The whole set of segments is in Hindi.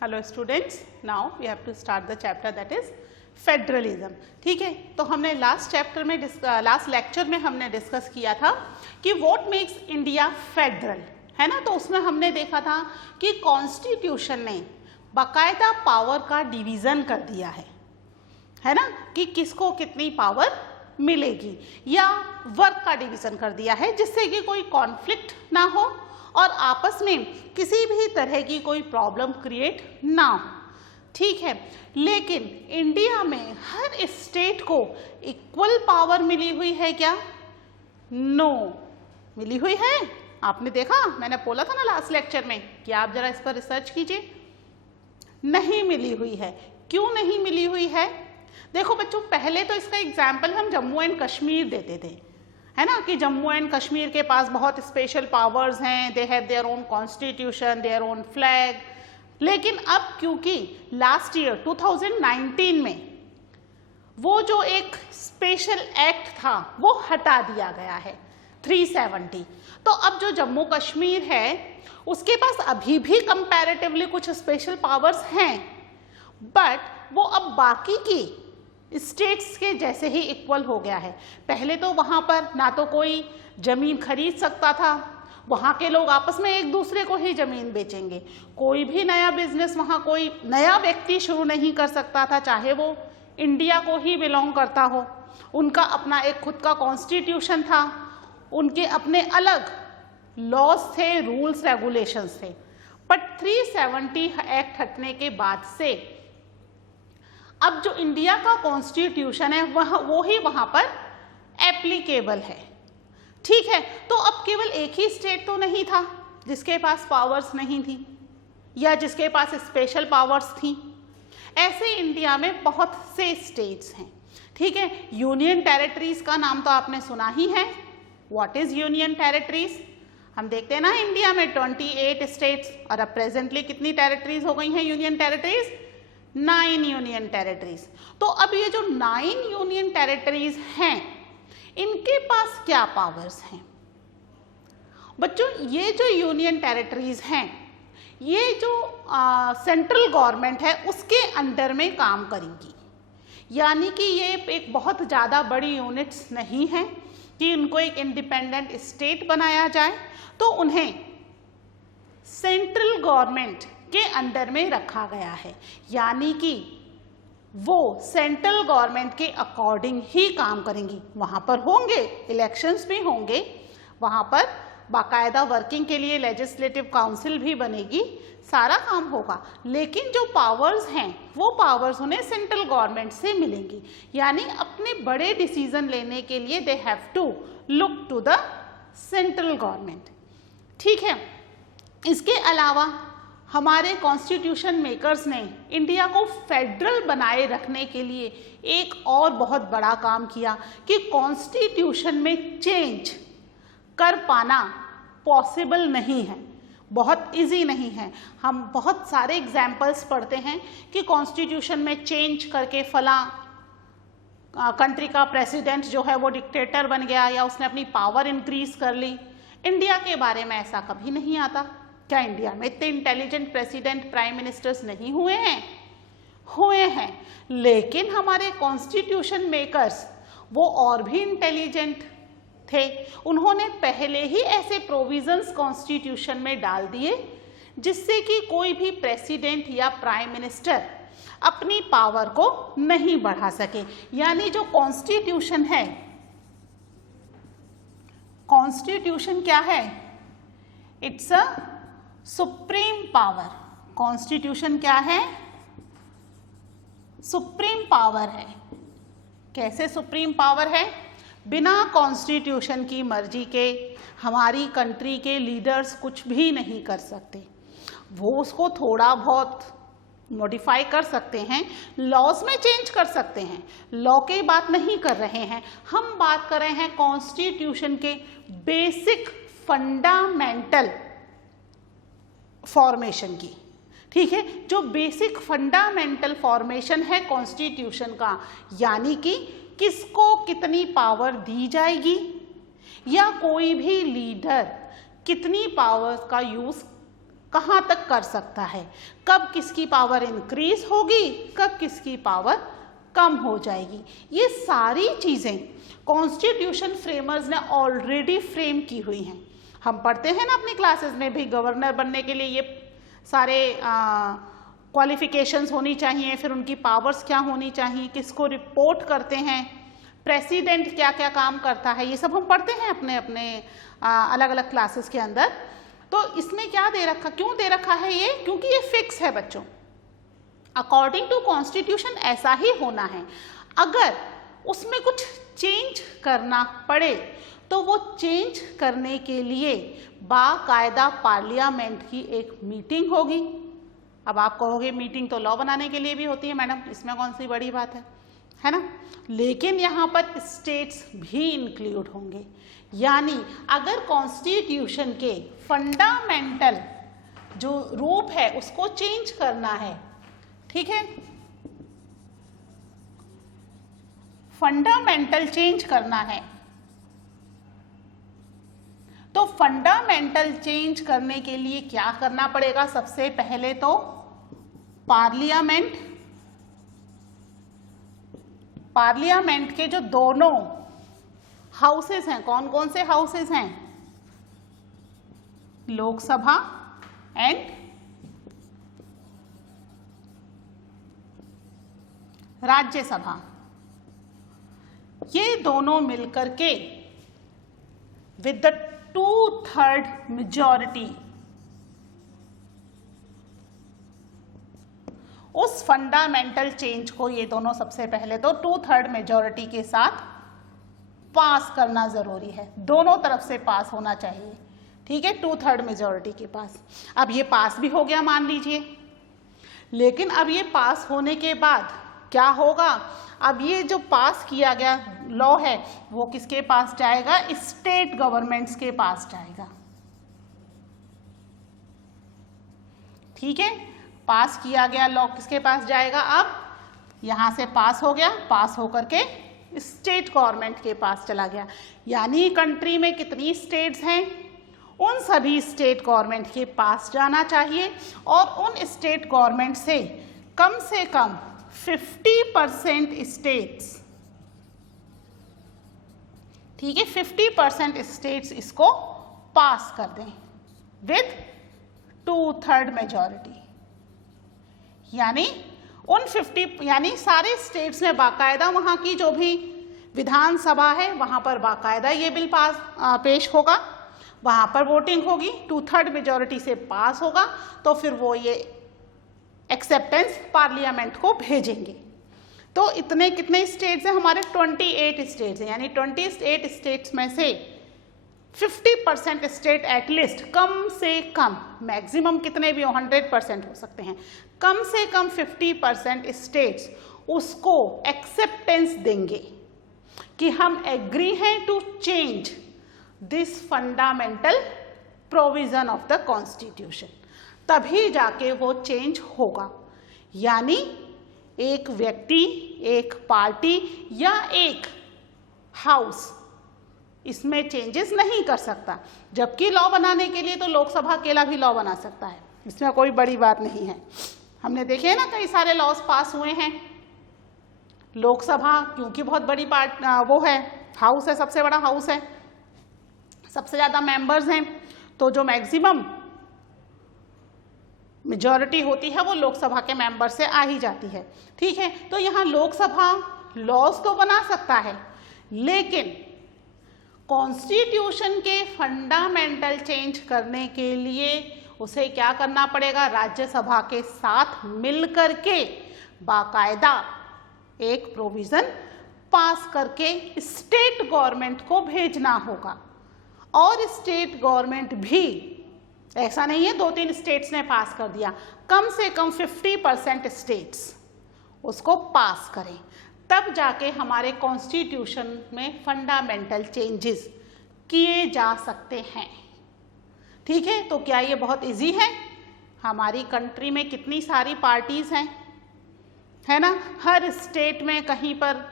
Hello students, now we have to start the chapter that is federalism. ठीक है, तो हमने लास्ट चैप्टर में लास्ट लेक्चर में हमने डिस्कस किया था कि व्हाट मेक्स इंडिया फेडरल, है ना। तो उसमें हमने देखा था कि कॉन्स्टिट्यूशन ने बाकायदा पावर का डिवीज़न कर दिया है ना, कि किसको कितनी पावर मिलेगी, या वर्क का डिवीज़न कर दिया है जिससे कि कोई कॉन्फ्लिक्ट ना हो और आपस में किसी भी तरह की कोई प्रॉब्लम क्रिएट ना हो। ठीक है, लेकिन इंडिया में हर स्टेट को इक्वल पावर मिली हुई है क्या? नो, मिली हुई है। आपने देखा, मैंने बोला था ना लास्ट लेक्चर में कि आप जरा इस पर रिसर्च कीजिए। नहीं मिली हुई है। क्यों नहीं मिली हुई है? देखो बच्चों, पहले तो इसका एग्जाम्पल हम जम्मू एंड कश्मीर देते थे, है ना, कि जम्मू एंड कश्मीर के पास बहुत स्पेशल पावर्स हैं, they have their own constitution, their own flag. लेकिन अब क्योंकि लास्ट ईयर 2019 में वो जो एक स्पेशल एक्ट था वो हटा दिया गया है 370, तो अब जो जम्मू कश्मीर है उसके पास अभी भी कंपैरेटिवली कुछ स्पेशल पावर्स हैं, बट वो अब बाकी की स्टेट्स के जैसे ही इक्वल हो गया है। पहले तो वहाँ पर ना तो कोई जमीन खरीद सकता था, वहाँ के लोग आपस में एक दूसरे को ही जमीन बेचेंगे, कोई भी नया बिजनेस वहाँ कोई नया व्यक्ति शुरू नहीं कर सकता था, चाहे वो इंडिया को ही बिलोंग करता हो। उनका अपना एक खुद का कॉन्स्टिट्यूशन था, उनके अपने अलग लॉज थे, रूल्स रेगुलेशंस थे। बट 370 एक्ट हटने के बाद से अब जो इंडिया का कॉन्स्टिट्यूशन है वो ही वहां पर एप्लीकेबल है। ठीक है, तो अब केवल एक ही स्टेट तो नहीं था जिसके पास पावर्स नहीं थी या जिसके पास स्पेशल पावर्स थी। ऐसे इंडिया में बहुत से स्टेट्स हैं। ठीक है, यूनियन टेरिटरीज का नाम तो आपने सुना ही है। What is union territories? हम देखते हैं ना, इंडिया में 28 स्टेट्स, और अब प्रेजेंटली कितनी टेरिटरीज हो गई हैं यूनियन टेरिटरीज? 9 union territories. तो अब ये जो 9 यूनियन टेरिटरीज हैं, इनके पास क्या पावर्स हैं? बच्चों, ये जो यूनियन टेरिटरीज हैं, ये जो सेंट्रल गवर्नमेंट है उसके अंडर में काम करेंगी, यानी कि ये एक बहुत ज़्यादा बड़ी यूनिट्स नहीं हैं कि उनको एक इंडिपेंडेंट स्टेट बनाया जाए, तो उन्हें सेंट्रल गवर्नमेंट के अंडर में रखा गया है, यानी कि वो सेंट्रल गवर्नमेंट के अकॉर्डिंग ही काम करेंगी। वहाँ पर होंगे इलेक्शंस भी होंगे, वहाँ पर बाकायदा वर्किंग के लिए लेजिस्लेटिव काउंसिल भी बनेगी, सारा काम होगा, लेकिन जो पावर्स हैं वो पावर्स उन्हें सेंट्रल गवर्नमेंट से मिलेंगी। यानी अपने बड़े डिसीजन लेने के लिए they have to look to the central government. ठीक है, इसके अलावा हमारे कॉन्स्टिट्यूशन मेकर्स ने इंडिया को फेडरल बनाए रखने के लिए एक और बहुत बड़ा काम किया कि कॉन्स्टिट्यूशन में चेंज कर पाना पॉसिबल नहीं है, बहुत इजी नहीं है। हम बहुत सारे एग्जाम्पल्स पढ़ते हैं कि कॉन्स्टिट्यूशन में चेंज करके फला कंट्री का प्रेसिडेंट जो है वो डिक्टेटर बन गया या उसने अपनी पावर इंक्रीज कर ली। इंडिया के बारे में ऐसा कभी नहीं आता। क्या इंडिया में इतने इंटेलिजेंट प्रेसिडेंट प्राइम मिनिस्टर्स नहीं हुए हैं? हुए हैं, लेकिन हमारे कॉन्स्टिट्यूशन मेकर्स वो और भी इंटेलिजेंट थे। उन्होंने पहले ही ऐसे प्रोविजंस कॉन्स्टिट्यूशन में डाल दिए जिससे कि कोई भी प्रेसिडेंट या प्राइम मिनिस्टर अपनी पावर को नहीं बढ़ा सके। यानी जो कॉन्स्टिट्यूशन है, कॉन्स्टिट्यूशन क्या है? It's a supreme power. Constitution क्या है? सुप्रीम पावर है। कैसे सुप्रीम पावर है? बिना कॉन्स्टिट्यूशन की मर्जी के हमारी कंट्री के लीडर्स कुछ भी नहीं कर सकते। वो उसको थोड़ा बहुत मॉडिफाई कर सकते हैं, लॉज में चेंज कर सकते हैं, लॉ की बात नहीं कर रहे हैं, हम बात कर रहे हैं कॉन्स्टिट्यूशन के बेसिक फंडामेंटल फॉर्मेशन की। ठीक है, जो बेसिक फंडामेंटल फॉर्मेशन है कॉन्स्टिट्यूशन का, यानी कि किसको कितनी पावर दी जाएगी या कोई भी लीडर कितनी पावर्स का यूज कहाँ तक कर सकता है, कब किसकी पावर इंक्रीज होगी, कब किसकी पावर कम हो जाएगी। ये सारी चीज़ें कॉन्स्टिट्यूशन फ्रेमर्स ने ऑलरेडी फ्रेम की हुई हैं। हम पढ़ते हैं ना अपनी क्लासेस में भी, गवर्नर बनने के लिए ये सारे क्वालिफिकेशंस होनी चाहिए, फिर उनकी पावर्स क्या होनी चाहिए, किसको रिपोर्ट करते हैं, प्रेसिडेंट क्या क्या काम करता है, ये सब हम पढ़ते हैं अपने अपने अलग अलग क्लासेस के अंदर। तो इसमें क्या दे रखा, क्यों दे रखा है ये, क्योंकि ये फिक्स है बच्चों, अकॉर्डिंग टू कॉन्स्टिट्यूशन ऐसा ही होना है। अगर उसमें कुछ चेंज करना पड़े तो वो चेंज करने के लिए बाकायदा पार्लियामेंट की एक मीटिंग होगी। अब आप कहोगे मीटिंग तो लॉ बनाने के लिए भी होती है मैडम, इसमें कौन सी बड़ी बात है ना। लेकिन यहाँ पर स्टेट्स भी इंक्लूड होंगे, यानी अगर कॉन्स्टिट्यूशन के फंडामेंटल जो रूप है उसको चेंज करना है, ठीक है, फंडामेंटल चेंज करना है, तो फंडामेंटल चेंज करने के लिए क्या करना पड़ेगा, सबसे पहले तो पार्लियामेंट के जो दोनों हाउसेस हैं, कौन कौन से हाउसेस हैं, लोकसभा एंड राज्यसभा, ये दोनों मिलकर के विद द 2/3 मेजॉरिटी उस फंडामेंटल चेंज को ये दोनों सबसे पहले तो 2/3 मेजॉरिटी के साथ पास करना जरूरी है, दोनों तरफ से पास होना चाहिए, ठीक है, 2/3 मेजॉरिटी के पास। अब ये पास भी हो गया मान लीजिए, लेकिन अब ये पास होने के बाद क्या होगा, अब ये जो पास किया गया लॉ है वो किसके पास जाएगा, स्टेट गवर्नमेंट्स के पास जाएगा, ठीक है। पास किया गया लॉ किसके पास जाएगा, अब यहां से पास हो गया, पास होकर के स्टेट गवर्नमेंट के पास चला गया, यानी कंट्री में कितनी स्टेट्स हैं, उन सभी स्टेट गवर्नमेंट के पास जाना चाहिए और उन स्टेट गवर्नमेंट से कम 50% स्टेट्स, ठीक है, 50% स्टेट्स इसको पास कर दें विद 2/3 मेजॉरिटी, यानी उन 50 यानी सारे स्टेट्स में बाकायदा वहां की जो भी विधानसभा है वहां पर बाकायदा ये बिल पेश होगा, वहां पर वोटिंग होगी, 2/3 मेजॉरिटी से पास होगा, तो फिर वो ये एक्सेप्टेंस पार्लियामेंट को भेजेंगे। तो इतने कितने स्टेट्स हैं हमारे, 28 स्टेट्स हैं, यानी 28 स्टेट्स में से 50% स्टेट एटलीस्ट, कम से कम, मैक्सिमम कितने भी हो 100% हो सकते हैं, कम से कम 50% स्टेट्स उसको एक्सेप्टेंस देंगे कि हम एग्री हैं to change this fundamental provision of the constitution, तभी जाके वो चेंज होगा। यानी एक व्यक्ति, एक पार्टी या एक हाउस इसमें चेंजेस नहीं कर सकता, जबकि लॉ बनाने के लिए तो लोकसभा अकेला भी लॉ बना सकता है, इसमें कोई बड़ी बात नहीं है। हमने देखे ना कई सारे लॉज पास हुए हैं, लोकसभा क्योंकि बहुत बड़ी वो है, हाउस है, सबसे बड़ा हाउस है, सबसे ज़्यादा मेंबर्स हैं, तो जो मैक्सिमम मेजॉरिटी होती है वो लोकसभा के मेंबर से आ ही जाती है, ठीक है। तो यहाँ लोकसभा लॉज तो बना सकता है, लेकिन कॉन्स्टिट्यूशन के फंडामेंटल चेंज करने के लिए उसे क्या करना पड़ेगा, राज्यसभा के साथ मिलकर के बाकायदा एक प्रोविजन पास करके स्टेट गवर्नमेंट को भेजना होगा, और स्टेट गवर्नमेंट भी, ऐसा नहीं है 2-3 स्टेट्स ने पास कर दिया, कम से कम 50% स्टेट्स उसको पास करें, तब जाके हमारे कॉन्स्टिट्यूशन में फंडामेंटल चेंजेस किए जा सकते हैं, ठीक है। तो क्या ये बहुत इजी है, हमारी कंट्री में कितनी सारी पार्टीज हैं, है ना, हर स्टेट में कहीं पर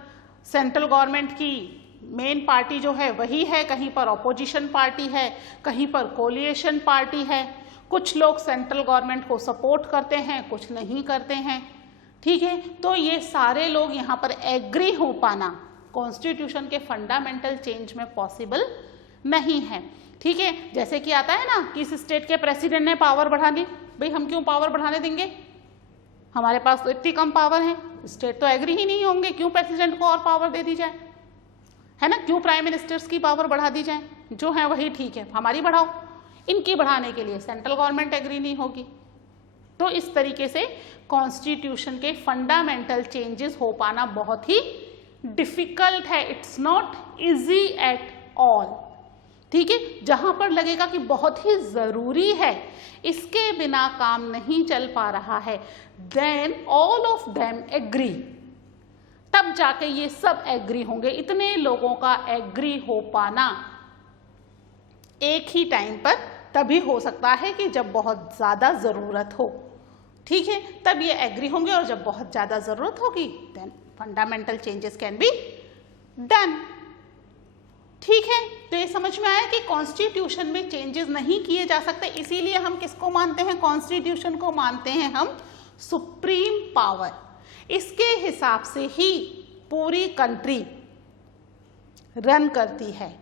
सेंट्रल गवर्नमेंट की मेन पार्टी जो है वही है, कहीं पर ऑपोजिशन पार्टी है, कहीं पर कोलिएशन पार्टी है, कुछ लोग सेंट्रल गवर्नमेंट को सपोर्ट करते हैं, कुछ नहीं करते हैं, ठीक है। तो ये सारे लोग यहाँ पर एग्री हो पाना कॉन्स्टिट्यूशन के फंडामेंटल चेंज में पॉसिबल नहीं है, ठीक है। जैसे कि आता है ना कि इस स्टेट के प्रेसिडेंट ने पावर बढ़ा दी, भाई हम क्यों पावर बढ़ाने देंगे, हमारे पास तो इतनी कम पावर है, स्टेट तो एग्री ही नहीं होंगे, क्यों प्रेसिडेंट को और पावर दे दी जाए, है ना, क्यों प्राइम मिनिस्टर्स की पावर बढ़ा दी जाए, जो है वही ठीक है, हमारी बढ़ाओ। इनकी बढ़ाने के लिए सेंट्रल गवर्नमेंट एग्री नहीं होगी। तो इस तरीके से कॉन्स्टिट्यूशन के फंडामेंटल चेंजेस हो पाना बहुत ही डिफिकल्ट है, it's not easy at all, ठीक है। जहां पर लगेगा कि बहुत ही जरूरी है, इसके बिना काम नहीं चल पा रहा है, then all of them agree, तब जाके ये सब एग्री होंगे। इतने लोगों का एग्री हो पाना एक ही टाइम पर तभी हो सकता है कि जब बहुत ज्यादा जरूरत हो, ठीक है, तब ये एग्री होंगे, और जब बहुत ज्यादा जरूरत होगी then fundamental changes can be done, ठीक है। तो ये समझ में आया कि कॉन्स्टिट्यूशन में चेंजेस नहीं किए जा सकते, इसीलिए हम किसको मानते हैं, कॉन्स्टिट्यूशन को मानते हैं हम सुप्रीम पावर। इसके हिसाब से ही पूरी कंट्री रन करती है।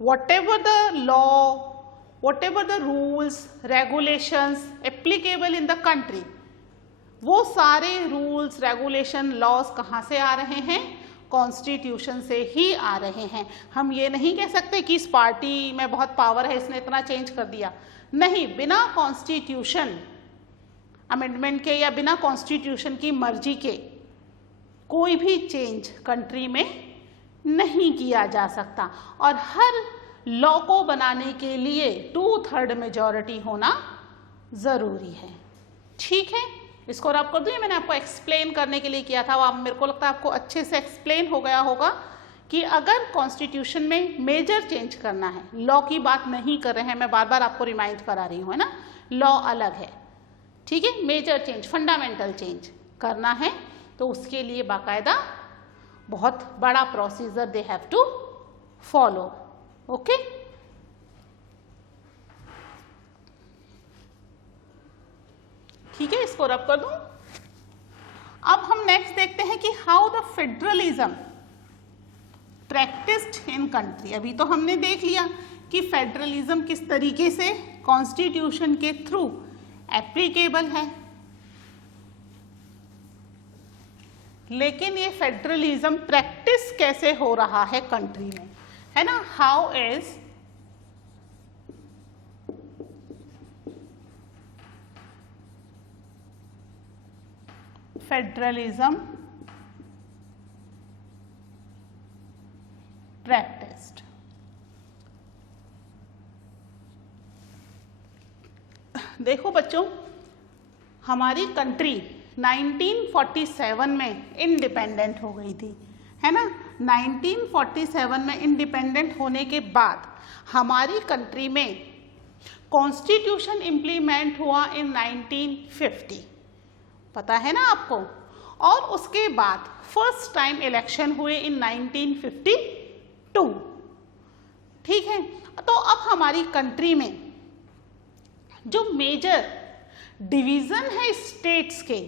whatever the law, whatever the rules, regulations applicable in the country, वो सारे रूल्स, रेगुलेशन, लॉज कहाँ से आ रहे हैं, कॉन्स्टिट्यूशन से ही आ रहे हैं। हम ये नहीं कह सकते कि इस पार्टी में बहुत पावर है, इसने इतना चेंज कर दिया, नहीं, बिना कॉन्स्टिट्यूशन अमेंडमेंट के या बिना कॉन्स्टिट्यूशन की मर्जी के कोई भी चेंज कंट्री में नहीं किया जा सकता। और हर लॉ को बनाने के लिए 2/3 मेजॉरिटी होना जरूरी है, ठीक है। इसको रब कर दूँ, मैंने आपको एक्सप्लेन करने के लिए किया था, वो मेरे को लगता है आपको अच्छे से एक्सप्लेन हो गया होगा कि अगर कॉन्स्टिट्यूशन में मेजर चेंज करना है, लॉ की बात नहीं कर रहे हैं, मैं बार बार आपको रिमाइंड करा रही हूँ, है ना, लॉ अलग है, ठीक है। मेजर चेंज, फंडामेंटल चेंज करना है तो उसके लिए बाकायदा बहुत बड़ा procedure they have to follow, okay. ठीक है, इसको रब कर दूं। अब हम नेक्स्ट देखते हैं कि how the federalism practised in country. अभी तो हमने देख लिया कि फेडरलिज्म किस तरीके से कॉन्स्टिट्यूशन के थ्रू एप्लीकेबल है, लेकिन ये फेडरलिज्म प्रैक्टिस कैसे हो रहा है कंट्री में, है ना, हाउ इज फेडरलिज्म प्रैक्टिस्ड। देखो बच्चों, हमारी कंट्री 1947 में इंडिपेंडेंट हो गई थी, है ना। 1947 में इंडिपेंडेंट होने के बाद हमारी कंट्री में कॉन्स्टिट्यूशन इम्प्लीमेंट हुआ इन 1950, पता है ना आपको। और उसके बाद फर्स्ट टाइम इलेक्शन हुए इन 1952, ठीक है। तो अब हमारी कंट्री में जो मेजर डिवीजन है स्टेट्स के,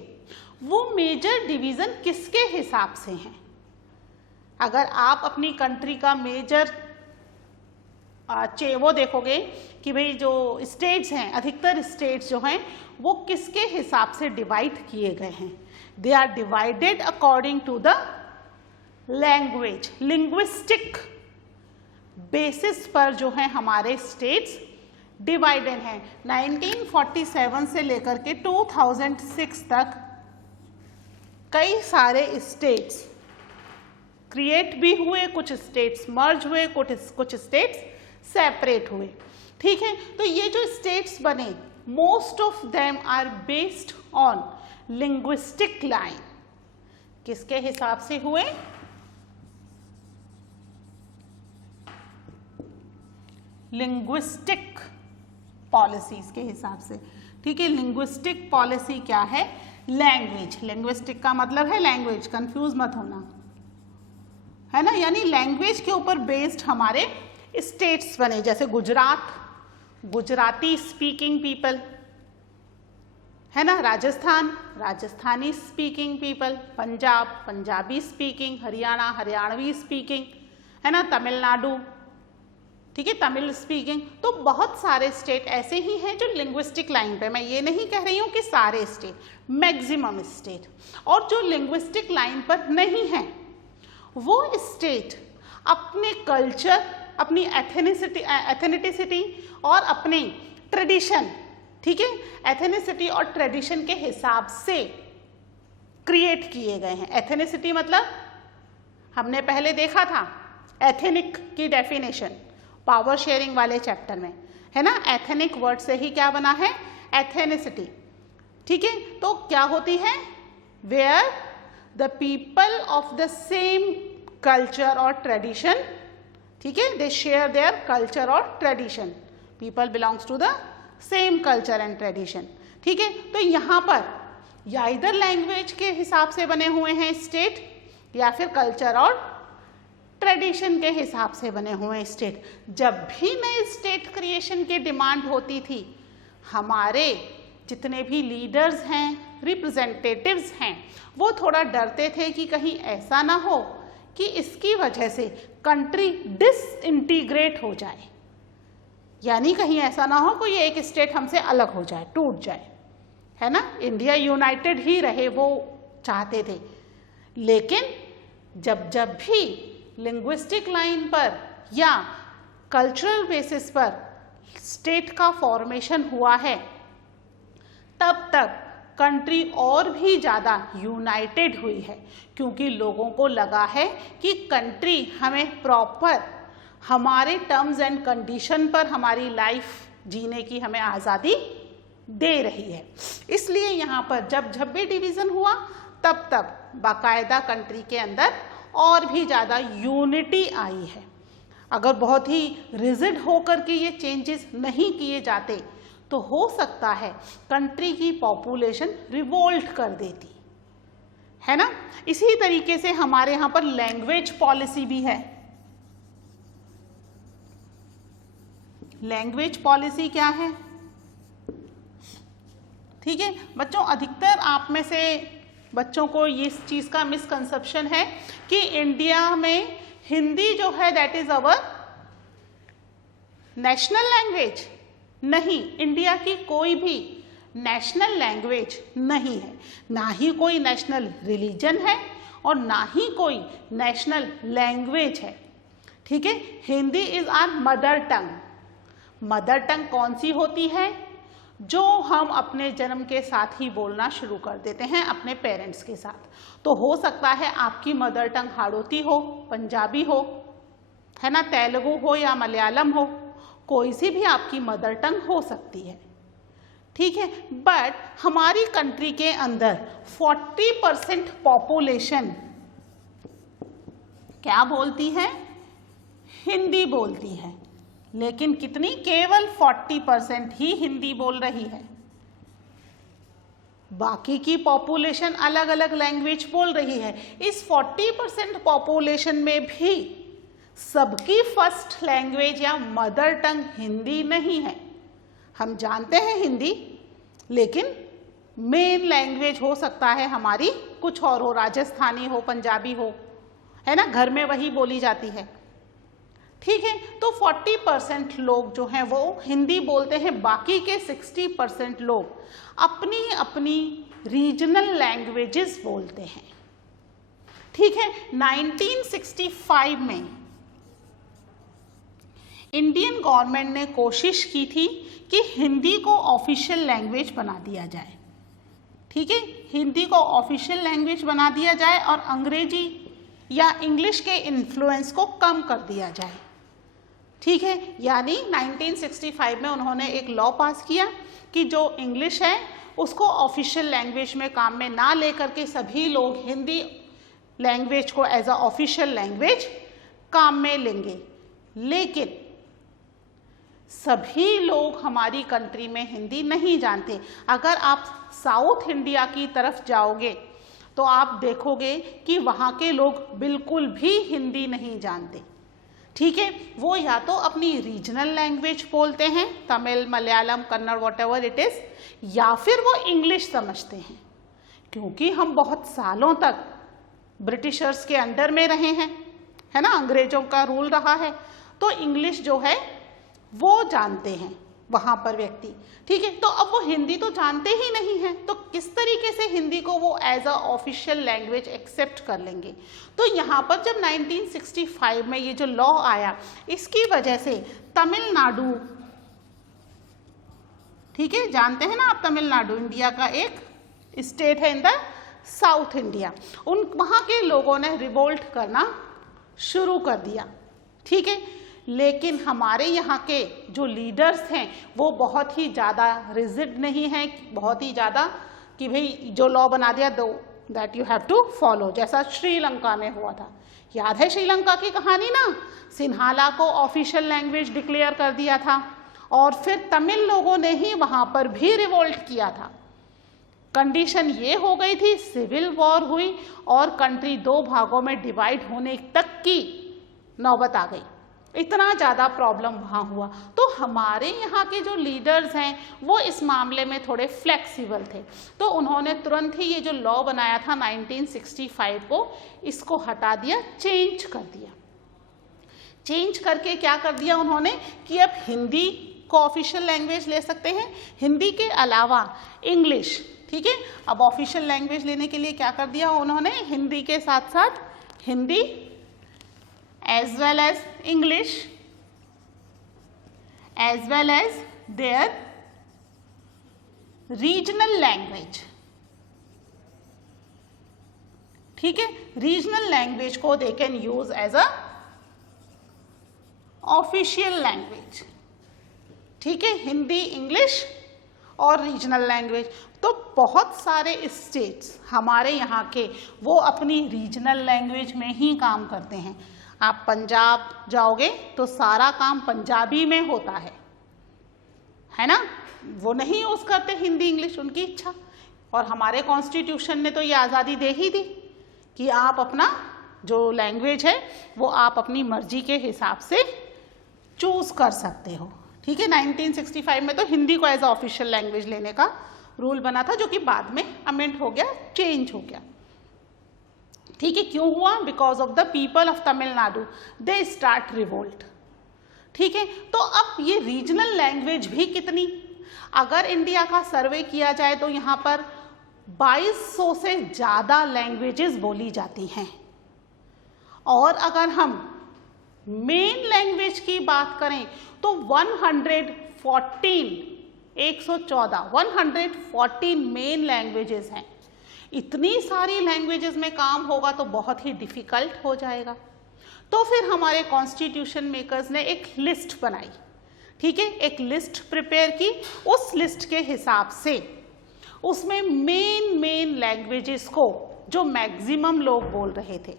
वो मेजर डिवीजन किसके हिसाब से हैं। अगर आप अपनी कंट्री का मेजर वो देखोगे कि भाई जो स्टेट्स हैं, अधिकतर स्टेट्स जो हैं वो किसके हिसाब से डिवाइड किए गए हैं, they are divided according to the language, linguistic basis पर जो है हमारे स्टेट्स डिवाइडेड हैं। 1947 से लेकर के 2006 तक कई सारे स्टेट्स क्रिएट भी हुए, कुछ स्टेट्स मर्ज हुए, कुछ स्टेट्स सेपरेट हुए, ठीक है। तो ये जो स्टेट्स बने, most of them are based on linguistic line. किसके हिसाब से हुए, लिंग्विस्टिक पॉलिसीज के हिसाब से, ठीक है। लिंग्विस्टिक पॉलिसी क्या है, लैंग्वेज, लिंग्विस्टिक का मतलब है लैंग्वेज, कंफ्यूज मत होना, है ना, यानी लैंग्वेज के ऊपर बेस्ड हमारे स्टेट्स बने। जैसे गुजरात गुजराती स्पीकिंग पीपल, है ना, Rajasthan Rajasthani speaking people, Punjab Punjabi speaking, Haryana Haryanvi speaking, है ना, तमिलनाडु, ठीक है, तमिल स्पीकिंग। तो बहुत सारे स्टेट ऐसे ही हैं जो लिंग्विस्टिक लाइन पे, मैं ये नहीं कह रही हूँ कि सारे स्टेट, मैक्सिमम स्टेट, और जो लिंग्विस्टिक लाइन पर नहीं है वो स्टेट अपने कल्चर, अपनी एथेनिसिटी और अपने ट्रेडिशन, ठीक है, एथेनिसिटी और ट्रेडिशन के हिसाब से क्रिएट किए गए हैं। एथेनिसिटी मतलब हमने पहले देखा था एथेनिक की डेफिनेशन पावर शेयरिंग वाले चैप्टर में, है ना, एथेनिक वर्ड से ही क्या बना है, एथेनिसिटी, ठीक है। तो क्या होती है, where the people of the same culture और ट्रेडिशन, ठीक है, दे शेयर देयर कल्चर और tradition, people belongs to the same culture and tradition, ठीक है। तो यहाँ पर या इधर लैंग्वेज के हिसाब से बने हुए हैं स्टेट, या फिर कल्चर और ट्रेडिशन के हिसाब से बने हुए स्टेट। जब भी नए स्टेट क्रिएशन की डिमांड होती थी, हमारे जितने भी लीडर्स हैं, रिप्रेजेंटेटिव्स हैं, वो थोड़ा डरते थे कि कहीं ऐसा ना हो कि इसकी वजह से कंट्री डिसइंटीग्रेट हो जाए, यानी कहीं ऐसा ना हो कोई एक स्टेट हमसे अलग हो जाए, टूट जाए, है ना, इंडिया यूनाइटेड ही रहे वो चाहते थे। लेकिन जब भी लिंग्विस्टिक लाइन पर या कल्चरल बेसिस पर स्टेट का फॉर्मेशन हुआ है, तब तक कंट्री और भी ज़्यादा यूनाइटेड हुई है, क्योंकि लोगों को लगा है कि कंट्री हमें प्रॉपर हमारे टर्म्स एंड कंडीशन पर हमारी लाइफ जीने की हमें आज़ादी दे रही है। इसलिए यहाँ पर जब भी डिवीज़न हुआ, तब बाकायदा कंट्री के अंदर और भी ज़्यादा यूनिटी आई है। अगर बहुत ही रिजिड होकर के ये चेंजेस नहीं किए जाते तो हो सकता है कंट्री की पॉपुलेशन रिवोल्ट कर देती, है ना। इसी तरीके से हमारे यहाँ पर लैंग्वेज पॉलिसी भी है। लैंग्वेज पॉलिसी क्या है, ठीक है बच्चों, अधिकतर आप में से बच्चों को इस चीज़ का मिसकंसेप्शन है कि इंडिया में हिंदी जो है that is our national language. नहीं, इंडिया की कोई भी नेशनल लैंग्वेज नहीं है, ना ही कोई नेशनल रिलीजन है और ना ही कोई नेशनल लैंग्वेज है, ठीक है। Hindi is our mother tongue. Mother tongue कौन सी होती है, जो हम अपने जन्म के साथ ही बोलना शुरू कर देते हैं अपने पेरेंट्स के साथ। तो हो सकता है आपकी मदर टंग हाड़ौती हो, पंजाबी हो, है ना, तेलुगु हो या मलयालम हो, कोई सी भी आपकी मदर टंग हो सकती है, ठीक है। बट हमारी कंट्री के अंदर 40% पॉपुलेशन क्या बोलती है, हिंदी बोलती है। लेकिन कितनी, केवल 40% ही हिंदी बोल रही है, बाकी की पॉपुलेशन अलग अलग लैंग्वेज बोल रही है। इस 40% पॉपुलेशन में भी सबकी फर्स्ट लैंग्वेज या मदर टंग हिंदी नहीं है। हम जानते हैं हिंदी, लेकिन मेन लैंग्वेज हो सकता है हमारी कुछ और हो, राजस्थानी हो, पंजाबी हो, है ना, घर में वही बोली जाती है, ठीक है। तो 40% लोग जो हैं वो हिंदी बोलते हैं, बाकी के 60% लोग अपनी अपनी रीजनल लैंग्वेजेस बोलते हैं, ठीक है। 1965 में इंडियन गवर्नमेंट ने कोशिश की थी कि हिंदी को ऑफिशियल लैंग्वेज बना दिया जाए, ठीक है, हिंदी को ऑफिशियल लैंग्वेज बना दिया जाए और अंग्रेजी या इंग्लिश के इन्फ्लुएंस को कम कर दिया जाए, ठीक है। यानी 1965 में उन्होंने एक लॉ पास किया कि जो इंग्लिश है उसको ऑफिशियल लैंग्वेज में काम में ना लेकर के सभी लोग हिंदी लैंग्वेज को एज अ ऑफिशियल लैंग्वेज काम में लेंगे। लेकिन सभी लोग हमारी कंट्री में हिंदी नहीं जानते। अगर आप साउथ इंडिया की तरफ जाओगे तो आप देखोगे कि वहाँ के लोग बिल्कुल भी हिंदी नहीं जानते, ठीक है, वो या तो अपनी रीजनल लैंग्वेज बोलते हैं, Tamil, Malayalam, Kannada, whatever it is, या फिर वो इंग्लिश समझते हैं। क्योंकि हम बहुत सालों तक ब्रिटिशर्स के अंडर में रहे हैं, है ना, अंग्रेजों का रूल रहा है, तो इंग्लिश जो है वो जानते हैं वहां पर व्यक्ति। ठीक है, तो अब वो हिंदी तो जानते ही नहीं हैं, तो किस तरीके से हिंदी को वो as a official language accept कर लेंगे। तो यहाँ पर जब 1965 में ये जो लॉ आया, इसकी वजह से तमिलनाडु, ठीक है, जानते हैं ना आप, तमिलनाडु इंडिया का एक स्टेट है इन द साउथ इंडिया, वहां के लोगों ने रिवोल्ट करना शुरू कर दिया। ठीक है, लेकिन हमारे यहाँ के जो लीडर्स हैं वो बहुत ही ज़्यादा रिजिड नहीं हैं, बहुत ही ज़्यादा कि भाई जो लॉ बना दिया दो that you have to follow, जैसा श्रीलंका में हुआ था। याद है श्रीलंका की कहानी ना, सिन्हाला को ऑफिशियल लैंग्वेज डिक्लेयर कर दिया था और फिर तमिल लोगों ने ही वहाँ पर भी रिवोल्ट किया था। कंडीशन ये हो गई थी, सिविल वॉर हुई और कंट्री दो भागों में डिवाइड होने तक की नौबत आ गई, इतना ज़्यादा प्रॉब्लम वहाँ हुआ। तो हमारे यहाँ के जो लीडर्स हैं वो इस मामले में थोड़े फ्लेक्सिबल थे, तो उन्होंने तुरंत ही ये जो लॉ बनाया था 1965 को, इसको हटा दिया, चेंज कर दिया। चेंज करके क्या कर दिया उन्होंने कि अब हिंदी को ऑफिशियल लैंग्वेज ले सकते हैं, हिंदी के अलावा इंग्लिश। ठीक है, अब ऑफिशियल लैंग्वेज लेने के लिए क्या कर दिया उन्होंने, हिंदी के साथ साथ Hindi as well as English as well as their regional language। ठीक है, रीजनल लैंग्वेज को they can use as a official language. ठीक है, हिंदी, इंग्लिश और रीजनल लैंग्वेज। तो बहुत सारे स्टेट्स हमारे यहाँ के वो अपनी रीजनल लैंग्वेज में ही काम करते हैं। आप पंजाब जाओगे तो सारा काम पंजाबी में होता है ना, वो नहीं यूज करते हिंदी इंग्लिश, उनकी इच्छा। और हमारे कॉन्स्टिट्यूशन ने तो ये आज़ादी दे ही दी कि आप अपना जो लैंग्वेज है वो आप अपनी मर्जी के हिसाब से चूज कर सकते हो। ठीक है, 1965 में तो हिंदी को एज अ ऑफिशियल लैंग्वेज लेने का रूल बना था, जो कि बाद में अमेंड हो गया, चेंज हो गया। ठीक है, क्यों हुआ, because of the people of Tamil Nadu, they start revolt. ठीक है, तो अब ये रीजनल लैंग्वेज भी कितनी, अगर इंडिया का सर्वे किया जाए तो यहाँ पर 2200 से ज़्यादा लैंग्वेजेस बोली जाती हैं। और अगर हम मेन लैंग्वेज की बात करें तो 114 मेन लैंग्वेजेस हैं। इतनी सारी लैंग्वेजेस में काम होगा तो बहुत ही डिफिकल्ट हो जाएगा। तो फिर हमारे कॉन्स्टिट्यूशन मेकर्स ने एक लिस्ट बनाई। ठीक है, एक लिस्ट प्रिपेयर की, उस लिस्ट के हिसाब से उसमें मेन लैंग्वेजेस को, जो मैक्सिमम लोग बोल रहे थे,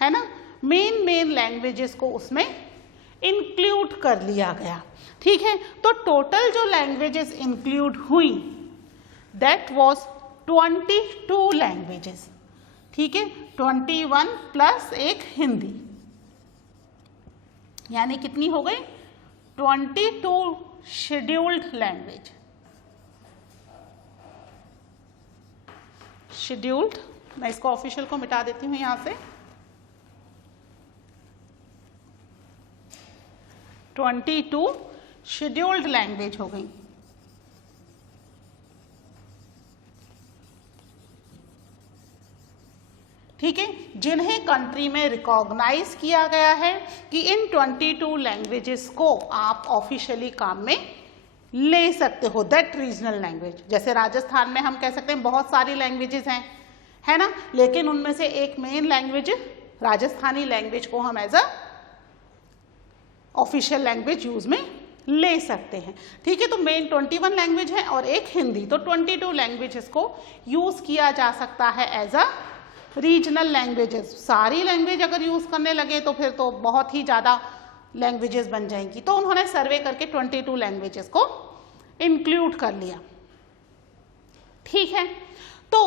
है ना, मेन लैंग्वेजेस को उसमें इंक्लूड कर लिया गया। ठीक है, तो टोटल जो लैंग्वेजेस इंक्लूड हुई दैट वाज 22 लैंग्वेजेस। ठीक है, 21 प्लस एक हिंदी, यानी कितनी हो गई, 22 शेड्यूल्ड लैंग्वेज। शेड्यूल्ड, मैं इसको ऑफिशियल को मिटा देती हूँ यहाँ से, 22 शेड्यूल्ड लैंग्वेज हो गई। ठीक है, जिन्हें कंट्री में रिकॉग्नाइज किया गया है कि इन 22 लैंग्वेजेस को आप ऑफिशियली काम में ले सकते हो, दैट रीजनल लैंग्वेज। जैसे राजस्थान में हम कह सकते हैं बहुत सारी लैंग्वेजेस हैं, है ना, लेकिन उनमें से एक मेन लैंग्वेज राजस्थानी लैंग्वेज को हम as a official language use में ले सकते हैं। ठीक है, तो मेन 21 लैंग्वेज है और एक हिंदी, तो 22 लैंग्वेजेस को यूज किया जा सकता है एज अ रीजनल लैंग्वेजेस। सारी लैंग्वेज अगर यूज करने लगे तो फिर तो बहुत ही ज़्यादा लैंग्वेजेस बन जाएंगी। तो उन्होंने सर्वे करके 22 लैंग्वेजेस को इंक्लूड कर लिया। ठीक है, तो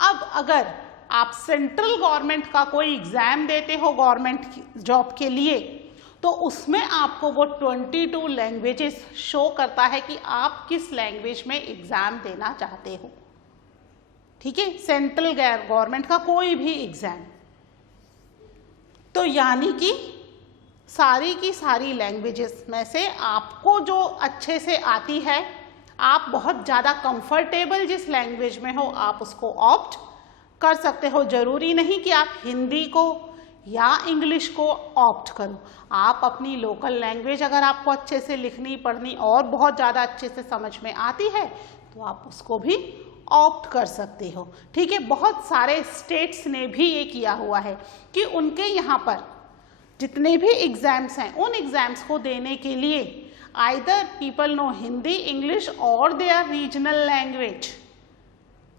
अब अगर आप सेंट्रल गवर्नमेंट का कोई एग्जाम देते हो गवर्नमेंट जॉब के लिए, तो उसमें आपको वो 22 लैंग्वेजेस शो करता है कि आप किस लैंग्वेज में एग्जाम देना चाहते हो। ठीक है, सेंट्रल गवर्नमेंट का कोई भी एग्जाम। तो यानी कि सारी की सारी लैंग्वेजेस में से आपको जो अच्छे से आती है, आप बहुत ज़्यादा कंफर्टेबल जिस लैंग्वेज में हो आप उसको ऑप्ट कर सकते हो। जरूरी नहीं कि आप हिंदी को या इंग्लिश को ऑप्ट करो। आप अपनी लोकल लैंग्वेज अगर आपको अच्छे से लिखनी पढ़नी और बहुत ज़्यादा अच्छे से समझ में आती है तो आप उसको भी ऑप्ट कर सकते हो। ठीक है, बहुत सारे स्टेट्स ने भी ये किया हुआ है कि उनके यहाँ पर जितने भी एग्जाम्स हैं उन एग्जाम्स को देने के लिए either people know Hindi, English और देयर रीजनल लैंग्वेज।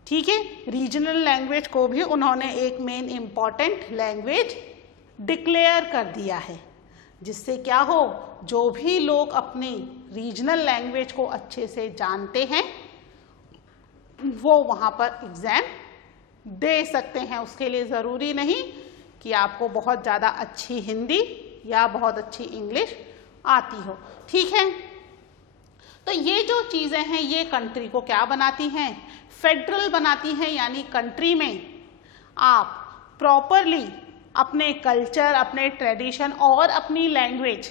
ठीक है, रीजनल लैंग्वेज को भी उन्होंने एक मेन इम्पॉर्टेंट लैंग्वेज डिक्लेयर कर दिया है, जिससे क्या हो, जो भी लोग अपनी रीजनल लैंग्वेज को अच्छे से जानते हैं वो वहाँ पर एग्ज़ाम दे सकते हैं। उसके लिए ज़रूरी नहीं कि आपको बहुत ज़्यादा अच्छी हिंदी या बहुत अच्छी इंग्लिश आती हो। ठीक है, तो ये जो चीज़ें हैं ये कंट्री को क्या बनाती हैं, फेडरल बनाती हैं, यानी कंट्री में आप प्रॉपरली अपने कल्चर, अपने ट्रेडिशन और अपनी लैंग्वेज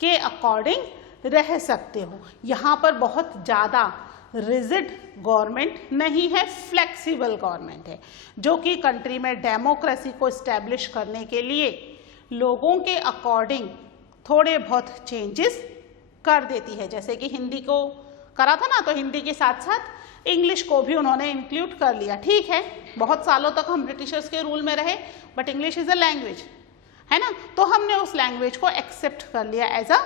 के अकॉर्डिंग रह सकते हो। यहाँ पर बहुत ज़्यादा रिजिड गवर्नमेंट नहीं है, फ्लेक्सिबल गवर्नमेंट है, जो कि कंट्री में डेमोक्रेसी को इस्टेब्लिश करने के लिए लोगों के अकॉर्डिंग थोड़े बहुत चेंजेस कर देती है। जैसे कि हिंदी को करा था ना, तो हिंदी के साथ साथ इंग्लिश को भी उन्होंने इंक्लूड कर लिया। ठीक है, बहुत सालों तक हम ब्रिटिशर्स के रूल में रहे, but English is a language, है ना, तो हमने उस लैंग्वेज को एक्सेप्ट कर लिया एज अ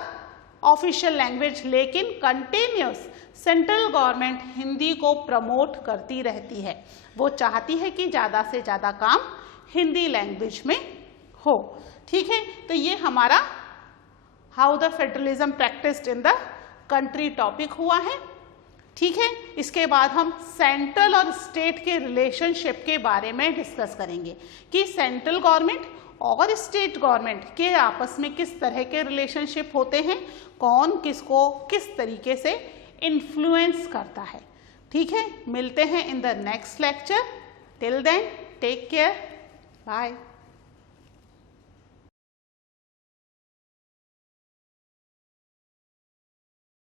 ऑफिशियल लैंग्वेज। लेकिन कंटिन्यूस सेंट्रल गवर्नमेंट हिंदी को प्रमोट करती रहती है। वो चाहती है कि ज़्यादा से ज़्यादा काम हिंदी लैंग्वेज में हो। ठीक है, तो ये हमारा how the federalism practised in the country topic हुआ है। ठीक है, इसके बाद हम सेंट्रल और स्टेट के रिलेशनशिप के बारे में डिस्कस करेंगे कि सेंट्रल गवर्नमेंट और स्टेट गवर्नमेंट के आपस में किस तरह के रिलेशनशिप होते हैं, कौन किसको किस तरीके से इन्फ्लुएंस करता है। ठीक है, मिलते हैं in the next lecture. Till then take care, bye.